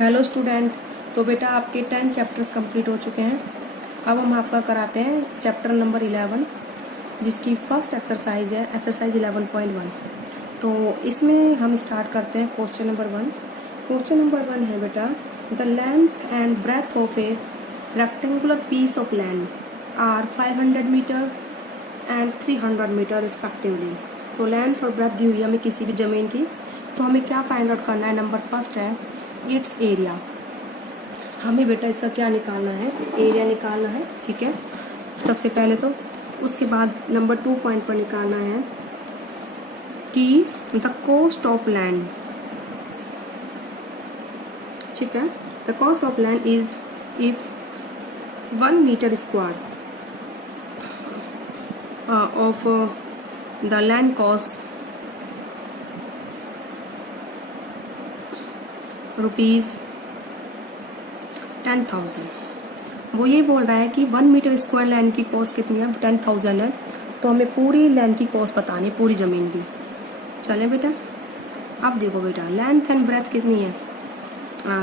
Hello student. तो बेटा आपके 10 चैप्टर्स कंप्लीट हो चुके हैं। अब हम आपका कराते हैं चैप्टर नंबर 11, जिसकी फर्स्ट एक्सरसाइज है एक्सरसाइज 11.1। तो इसमें हम स्टार्ट करते हैं क्वेश्चन नंबर 1। क्वेश्चन नंबर 1 है बेटा, the length and breadth of a rectangular piece of land are 500 metre and 300 metre respectively. तो लेंथ और ब्रेथ दी हुई है हमें किसी भी ज़मीन की, तो हमें क्या फाइंड आउट करना है। नंबर फर्स्ट है इट्स एरिया। हमें बेटा इसका क्या निकालना है, एरिया निकालना है, ठीक है, सबसे पहले तो। उसके बाद नंबर 2 पॉइंट पर निकालना है कि द कॉस्ट ऑफ लैंड, ठीक है, the cost of land is if 1 metre square of the land cost rupees 10,000। वो ये बोल रहा है कि 1 मीटर स्क्वायर लैंड की कॉस्ट कितनी है, 10,000 है। तो हमें पूरी लैंड की कॉस्ट बतानी है, पूरी ज़मीन की। चले बेटा, अब देखो बेटा लेंथ एंड ब्रेथ कितनी है।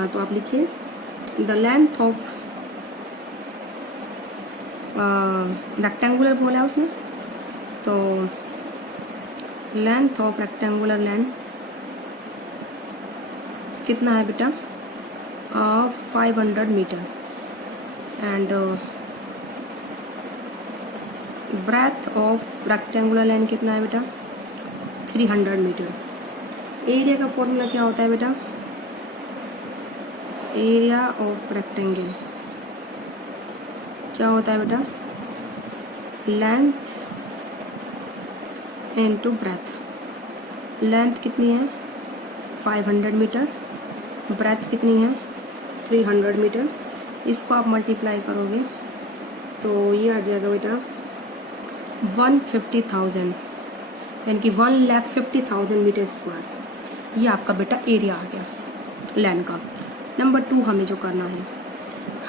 तो आप लिखिए द लेंथ ऑफ रेक्टेंगुलर बोला है उसने, तो लेंथ ऑफ रेक्टेंगुलर लैंड कितना है बेटा, 500 metre and breadth of rectangular land कितना है बेटा, 300 मीटर। एरिया का फॉर्मूला क्या होता है बेटा, एरिया ऑफ रेक्टेंगल क्या होता है बेटा, लेंथ इनटू ब्रेथ। लेंथ कितनी है 500 मीटर, ब्रेथ कितनी है 300 मीटर। इसको आप मल्टीप्लाई करोगे तो ये आ जाएगा बेटा 150,000, यानी कि 1,50,000 मीटर स्क्वायर। ये आपका बेटा एरिया आ गया लैंड का। नंबर 2 हमें जो करना है,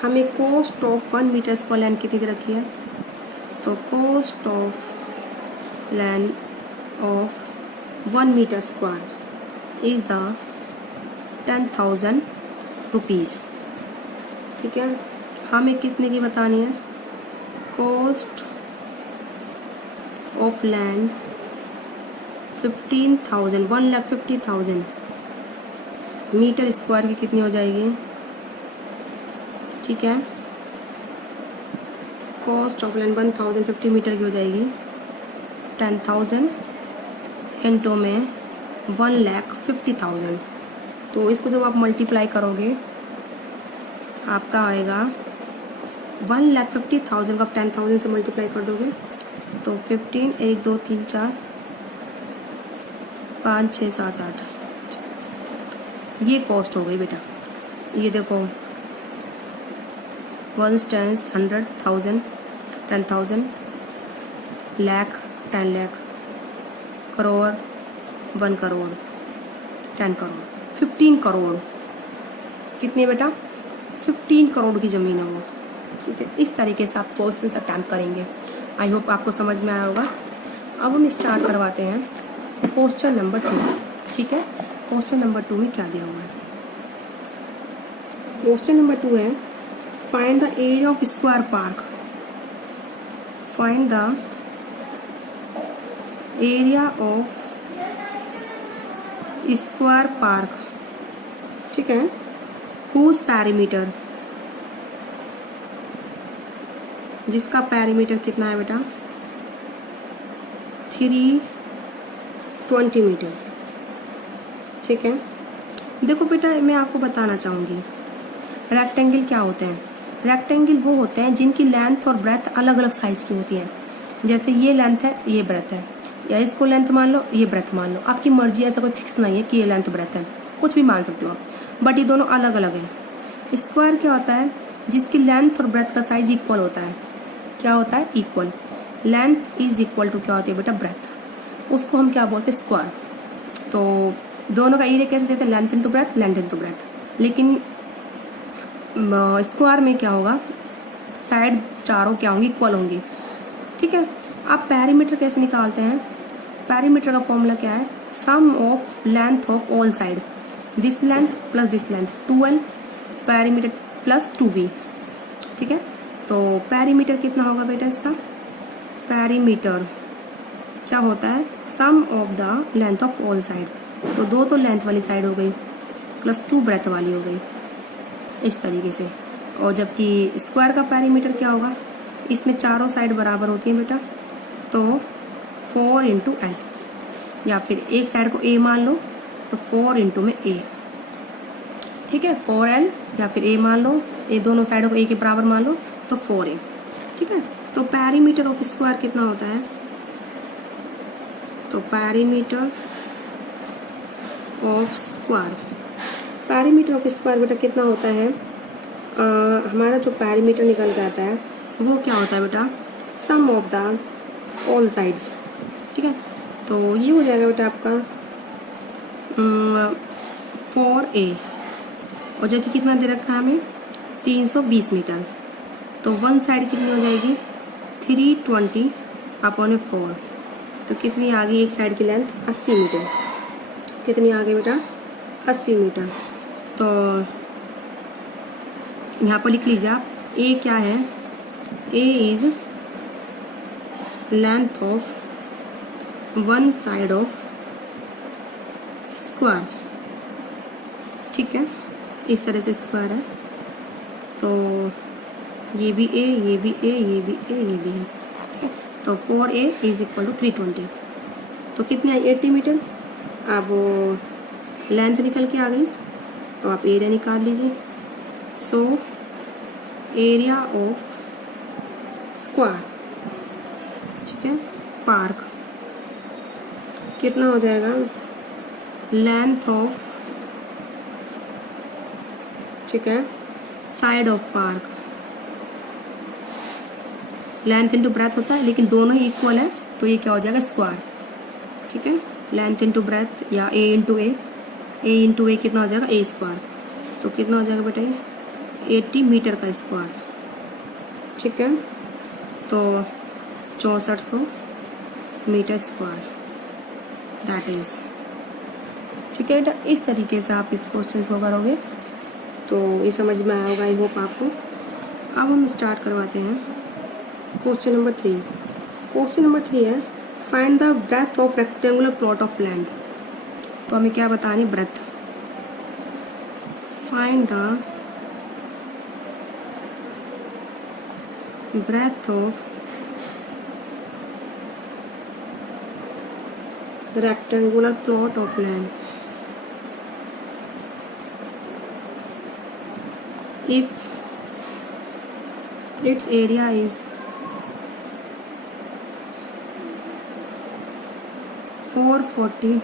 हमें cost of 1 metre square land कितनी रखी है, तो cost of land of 1 metre square is the 10,000 rupees, ठीक है। हमें कितने की बतानी है, cost of land 15,000, 1,50,000 metre square की कितनी हो जाएगी, ठीक है। कॉस्ट ऑफ लैंड 1,050 मीटर की हो जाएगी 10,000 इंटू में 1,50,000। तो इसको जब आप मल्टीप्लाई करोगे आपका आएगा 1,50,000 को आप 10,000 से मल्टीप्लाई कर दोगे तो 15, 1, 2, 3, 4, 5, 6, 7, 8, ये कॉस्ट हो गई बेटा। ये देखो 1 10 100,000, 10,000, लाख 10 लाख, करोड़ 1 करोड़, 10 करोड़, 15 करोड़। कितनी बेटा, 15 करोड़ की ज़मीन है वो, ठीक है। इस तरीके से आप क्वेश्चन अटैम्प्ट करेंगे। आई होप आपको समझ में आया होगा। अब हम स्टार्ट करवाते हैं क्वेश्चन नंबर 2, ठीक है। क्वेश्चन नंबर 2 में क्या दिया हुआ है, क्वेश्चन नंबर 2 है find the area of square park. Find the area of square park, ठीक है, हुज पैरीमीटर, जिसका पैरीमीटर कितना है बेटा 320 मीटर, ठीक है। देखो बेटा मैं आपको बताना चाहूँगी रेक्टेंगल क्या होते हैं। रेक्टेंगल वो होते हैं जिनकी लेंथ और ब्रेथ अलग अलग साइज की होती है। जैसे ये लेंथ है, ये ब्रेथ है, या इसको लेंथ मान लो, ये ब्रेथ मान लो, आपकी मर्जी, ऐसा कोई फिक्स नहीं है कि ये लेंथ ब्रेथ है, कुछ भी मान सकते हो आप, बट ये दोनों अलग अलग है। स्क्वायर क्या होता है, जिसकी लेंथ और ब्रेथ का साइज इक्वल होता है। क्या होता है, equal. Length is equal to क्या होती है बेटा, ब्रेथ, उसको हम क्या बोलते हैं, स्क्वायर। तो दोनों का एरिया कैसे देते हैं, length into breath, length into breath. लेकिन स्क्वायर में क्या होगा, साइड चारों क्या होंगी, इक्वल होंगी, ठीक है। आप पैरीमीटर कैसे निकालते हैं, पैरीमीटर का फॉर्मूला क्या है, sum of length of all side, this length plus this length 12 perimeter plus 2b, ठीक है। तो पेरीमीटर कितना होगा बेटा इसका? पेरीमीटर क्या होता है? Sum of the length of all side. तो दो तो लेंथ वाली साइड हो गई प्लस 2 ब्रेथ वाली हो गई, इस तरीके से। और जबकि स्क्वायर का पेरीमीटर क्या होगा? इसमें चारों साइड बराबर होती हैं बेटा, तो 4 इंटू एल, या फिर एक साइड को ए मान लो तो 4 इंटू में ए, ठीक है, 4l, या फिर ए मान लो, ये दोनों साइडों को ए के बराबर मान लो तो 4a, ठीक है। तो पेरीमीटर ऑफ स्क्वायर कितना होता है? तो perimeter of square, perimeter of square बेटा कितना होता है? हमारा जो पेरीमीटर निकल के आता है वो क्या होता है बेटा? सम ऑफ द ऑल साइड्स, ठीक है। तो ये हो जाएगा बेटा आपका 4a, और जबकि कितना दे रखा है हमें? 320 मीटर। तो वन साइड कितनी हो जाएगी? 320 अपॉन 4। तो कितनी आ गई एक साइड की लेंथ? 80 मीटर। कितनी आ गई बेटा? 80 मीटर। तो यहाँ पर लिख लीजिए आप, ए क्या है? A is length of one side of square, ठीक है। इस तरह से स्क्वायर है, तो ये भी ए, ये भी ए, ये भी ए, ये भी है, ठीक है। तो 4a इज इक्वल टू 320। तो कितनी आई? 80 मीटर। अब लेंथ निकल के आ गई, तो आप एरिया निकाल लीजिए। सो एरिया ऑफ स्क्वायर, ठीक है, पार्क कितना हो जाएगा? लेंथ ऑफ, ठीक है, side of park, length into breath होता है, लेकिन दोनों ही इक्वल है, तो ये क्या हो जाएगा? स्क्वायर, ठीक है। लेंथ इंटू ब्रेथ या ए इंटू ए कितना हो जाएगा? ए स्क्वायर। तो कितना हो जाएगा बेटा? ये 80 मीटर का स्क्वायर, ठीक है। तो 6400 मीटर स्क्वायर दैट इज, ठीक है बेटा। इस तरीके से आप इस क्वेश्चन को करोगे तो ये समझ में आएगा, आई होप आपको। अब हम स्टार्ट करवाते हैं क्वेश्चन नंबर 3। क्वेश्चन नंबर 3 है find the breadth of rectangular plot of land. तो हमें क्या बतानी? Breadth. Find the breadth of rectangular plot of land if its area is 440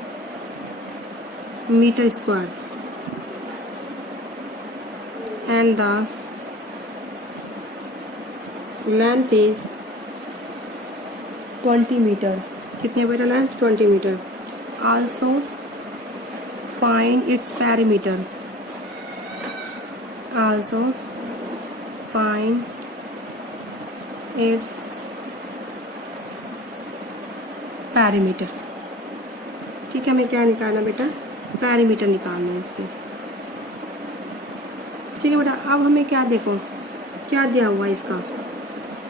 meter square and the length is 20 meter। कितने बेटा length? 20 metre. Also find its perimeter. Also find its perimeter, ठीक है। हमें क्या निकालना बेटा? पेरीमीटर निकालना है इसके, ठीक है बेटा। अब हमें क्या, देखो क्या दिया हुआ है इसका,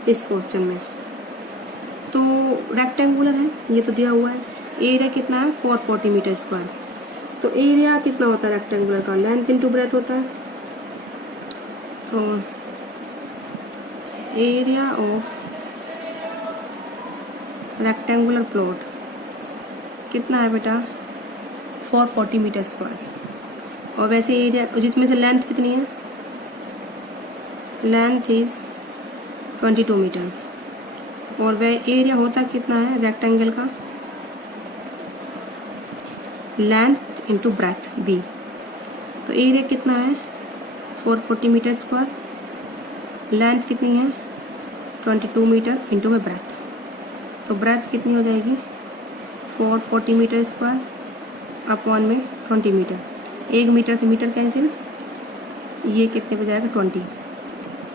इस क्वेश्चन में तो रेक्टेंगुलर है, ये तो दिया हुआ है। एरिया कितना है? 440 मीटर स्क्वायर। तो एरिया कितना होता है रेक्टेंगुलर का? लेंथ इंटू ब्रेथ होता है। तो एरिया ऑफ रेक्टेंगुलर प्लॉट कितना है बेटा? 440 मीटर स्क्वायर। और वैसे एरिया जिसमें से लेंथ कितनी है? Length is 22 metre. और वह एरिया होता कितना है रेक्टेंगल का? Length into breadth B. तो एरिया कितना है? 440 मीटर स्क्वायर। लेंथ कितनी है? 22 मीटर इंटू में ब्रेथ। तो ब्रेथ कितनी हो जाएगी? 440 मीटर स्क्वायर अपॉन में 20 मीटर। 1 मीटर से मीटर कैंसिल, ये कितने पे जाएगा? 20।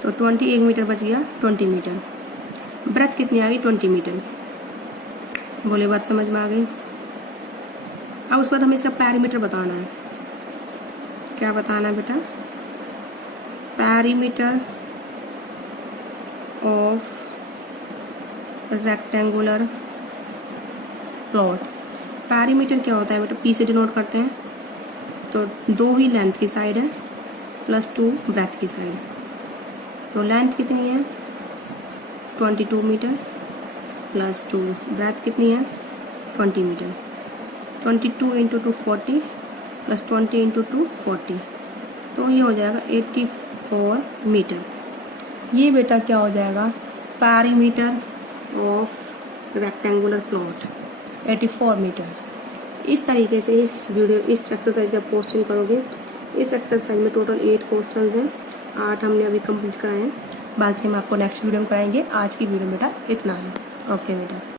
तो 20, 1 मीटर बच गया 20 मीटर। ब्रेथ कितनी आ गई? 20 मीटर। बोले बात समझ में आ गई। अब उसके बाद हमें इसका पैरामीटर बताना है। क्या बताना है बेटा? Perimeter of rectangular plot. Perimeter क्या होता है बेटा, पी से डिनोट करते हैं, तो 2 ही लेंथ की साइड है प्लस 2 ब्रेथ की साइड। तो लेंथ कितनी है 22 मीटर प्लस 2 ब्रेथ कितनी है 20 मीटर। 22 इंटू 2 40 प्लस 20 इंटू 2 40, तो ये हो जाएगा 84 मीटर। ये बेटा क्या हो जाएगा, perimeter of rectangular plot 84 metre. इस तरीके से इस एक्सरसाइज का क्वेश्चन करोगे। इस एक्सरसाइज में टोटल 8 क्वेश्चन हैं, 8 हमने अभी कंप्लीट कराए हैं, बाकी हम आपको नेक्स्ट वीडियो में कराएंगे। आज की वीडियो बेटा इतना है। ओके बेटा।